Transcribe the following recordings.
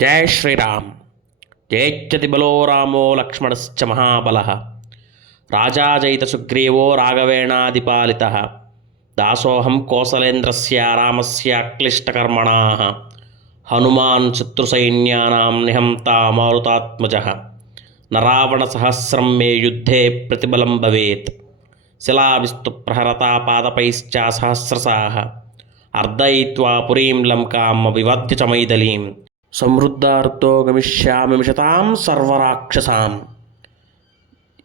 జయ శ్రీరామ్. జయచ్చతి బలో రామో లక్ష్మణశ్చ మహాబల. రాజాజయిత సుగ్రీవో రాఘవేణాదిపాలిత దాసోహం కోసలేంద్రస్య రామస్య క్లిష్టకర్మణా. హనుమాన్ శత్రుసైన్యానాం నిహంతా మారుతాత్మజ నరావణసహస్రం మే యుద్ధే ప్రతిబలం భవేత్ శిలావిస్తు ప్రహరతా పాదపైశ్చ సహస్రసాः. అర్దయిత్వా పురీం లంకాం వివద్య చ సమృద్ధార్థో గమిష్యామి మిషతాం సర్వరాక్షసాం.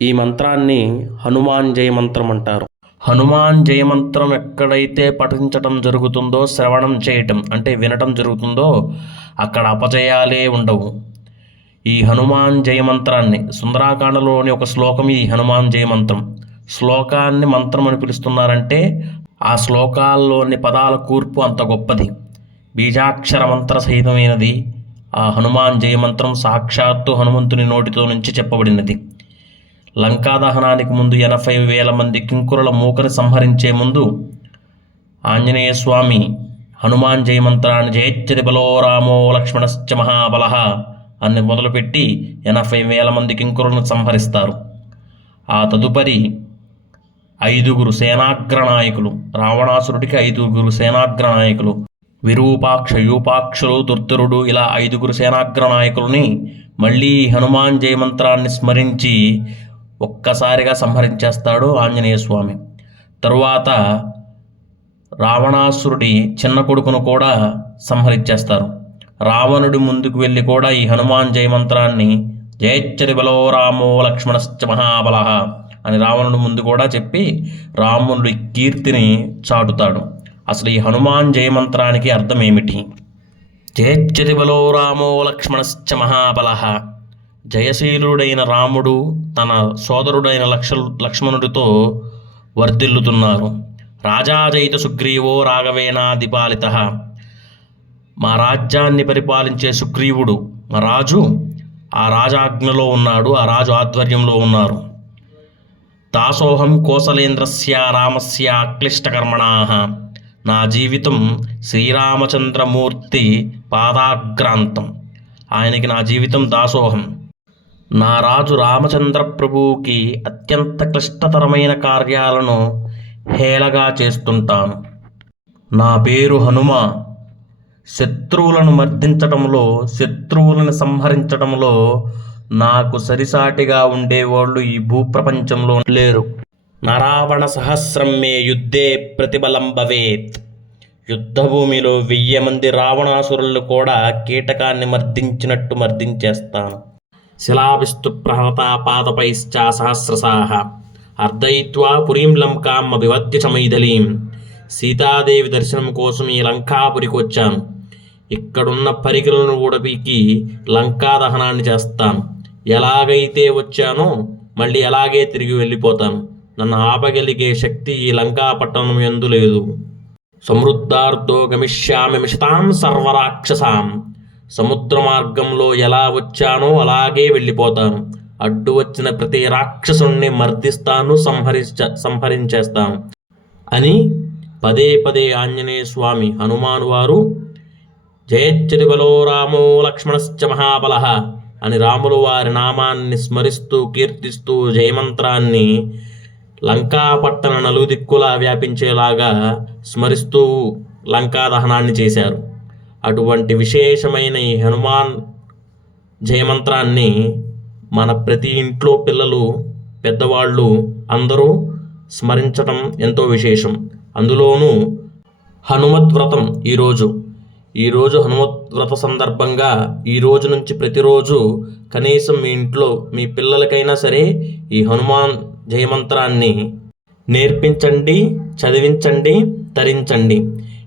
ఈ మంత్రాన్ని హనుమాన్ జయమంత్రం అంటారు. హనుమాన్ జయమంత్రం ఎక్కడైతే పఠించటం జరుగుతుందో శ్రవణం చేయటం అంటే వినటం జరుగుతుందో అక్కడ అపజయాలే ఉండవు. ఈ హనుమాన్ జయమంత్రాన్ని సుందరాకాండలోని ఒక శ్లోకం ఈ హనుమాన్ జయమంత్రం. శ్లోకాన్ని మంత్రం అని పిలుస్తున్నారంటే ఆ శ్లోకాల్లోని పదాల కూర్పు అంత గొప్పది. బీజాక్షర మంత్ర సహితమైనది. ఆ హనుమాన్ జయమంత్రం సాక్షాత్తు హనుమంతుని నోటితో నుంచి చెప్పబడినది. లంకా దహనానికి ముందు ఎనభై వేల మంది కింకురుల మూకని సంహరించే ముందు ఆంజనేయ స్వామి హనుమాన్ జయమంత్రాన్ని జయచ్చతి బలో రామో లక్ష్మణశ్చ మహాబల అని మొదలుపెట్టి ఎనభై వేల మంది కింకురులను సంహరిస్తారు. ఆ తదుపరి ఐదుగురు సేనాగ్ర నాయకులు రావణాసురుడికి ఐదుగురు సేనాగ్ర నాయకులు విరూపాక్ష యూపాక్షులు దుర్ధరుడు ఇలా ఐదుగురు సేనాగ్ర నాయకులని మళ్ళీ హనుమాన్ జయమంత్రాన్ని స్మరించి ఒక్కసారిగా సంహరించేస్తాడు ఆంజనేయ స్వామి. తరువాత రావణాసురుడి చిన్న కొడుకును కూడా సంహరించేస్తారు. రావణుడి ముందుకు వెళ్ళి కూడా ఈ హనుమాన్ జయమంత్రాన్ని జయచ్చరి బలో రామో లక్ష్మణశ్చ మహాబల అని రావణుడి ముందు కూడా చెప్పి రాముడి కీర్తిని చాటుతాడు. అసలు ఈ హనుమాన్ జయమంత్రానికి అర్థం ఏమిటి జయచ్చరి బలో రామో లక్ష్మణశ్చ మహాబల. జయశీలుడైన రాముడు తన సోదరుడైన లక్ష లక్ష్మణుడితో వర్ధిల్లుతున్నారు. రాజాజయిత సుగ్రీవో రాఘవేనాదిపాలిత మా రాజ్యాన్ని పరిపాలించే సుగ్రీవుడు మా రాజు ఆ రాజాజ్ఞలో ఉన్నాడు ఆ రాజు ఆధ్వర్యంలో ఉన్నారు. దాసోహం కోసలేంద్రస్య రామస్య క్లిష్టకర్మణా. నా జీవితం శ్రీరామచంద్రమూర్తి పాదాగ్రాంతం. ఆయనకి నా జీవితం దాసోహం. నా రాజు రామచంద్ర ప్రభువుకి అత్యంత క్లిష్టతరమైన కార్యాలను హేళగా చేస్తుంటాను. నా పేరు హనుమ. శత్రువులను మర్దించటంలో శత్రువులను సంహరించటంలో నాకు సరిసాటిగా ఉండేవాళ్ళు ఈ భూప్రపంచంలో లేరు. నరావణ సహస్రం మే యుద్ధే ప్రతిబలం భవేత్ యుద్ధభూమిలో వెయ్యి మంది రావణాసురులు కూడా కీటకాన్ని మర్దించినట్టు మర్దించేస్తాను. శిలావిస్తు ప్రహతాపాదపైశ్చ సహస్రసాహ అర్ధయిత్వా పురీం లంకాం అభివద్య చ సీతాదేవి దర్శనం కోసం ఈ లంకాపురికి వచ్చాను. ఇక్కడున్న పరికలను ఊడపీకి లంకా దహనాన్ని చేస్తాను. ఎలాగైతే వచ్చానో మళ్ళీ అలాగే తిరిగి వెళ్ళిపోతాను. నన్ను ఆపగలిగే శక్తి ఈ లంకాపట్టణం ఎందు లేదు. సమృద్ధార్థో గమిష్యామి మిషతాం సర్వరాక్షసాం. సముద్ర మార్గంలో ఎలా వచ్చానో అలాగే వెళ్ళిపోతాను. అడ్డు వచ్చిన ప్రతి రాక్షసుణ్ణి మర్దిస్తాను సంహరించ సంహరించేస్తాను. అని పదే పదే ఆంజనేయ స్వామి హనుమాను వారు జయచ్చరి బలో రామో లక్ష్మణశ్చ మహాబల అని రాములు వారి నామాన్ని స్మరిస్తూ కీర్తిస్తూ జయమంత్రాన్ని లంకాపట్టణ నలుదిక్కులా వ్యాపించేలాగా స్మరిస్తూ లంకా దహనాన్ని చేశారు. అటువంటి విశేషమైన ఈ హనుమాన్ జయమంత్రాన్ని మన ప్రతి ఇంట్లో పిల్లలు పెద్దవాళ్ళు అందరూ స్మరించటం ఎంతో విశేషం. అందులోనూ హనుమత్ వ్రతం ఈరోజు ఈరోజు హనుమత్ వ్రత సందర్భంగా ఈ రోజు నుంచి ప్రతిరోజు కనీసం మీ ఇంట్లో మీ పిల్లలకైనా సరే ఈ హనుమాన్ జయమంత్రాన్ని నేర్పించండి చదివించండి తరించండి.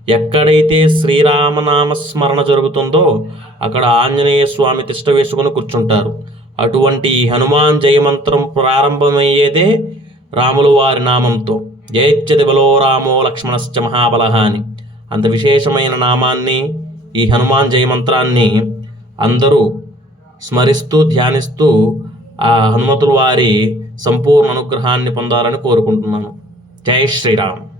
ఎక్కడైతే శ్రీరామనామ స్మరణ జరుగుతుందో అక్కడ ఆంజనేయ స్వామి తిష్ట వేసుకుని కూర్చుంటారు. అటువంటి హనుమాన్ జయమంత్రం ప్రారంభమయ్యేదే రాములు వారి నామంతో. జయచ్చది బలో రామో లక్ష్మణశ్చ మహాబలహ అని. అంత విశేషమైన నామాన్ని ఈ హనుమాన్ జయమంత్రాన్ని అందరూ స్మరిస్తూ ధ్యానిస్తూ ఆ హనుమతుల వారి సంపూర్ణ అనుగ్రహాన్ని పొందాలని కోరుకుంటున్నాను. జై శ్రీరామ్.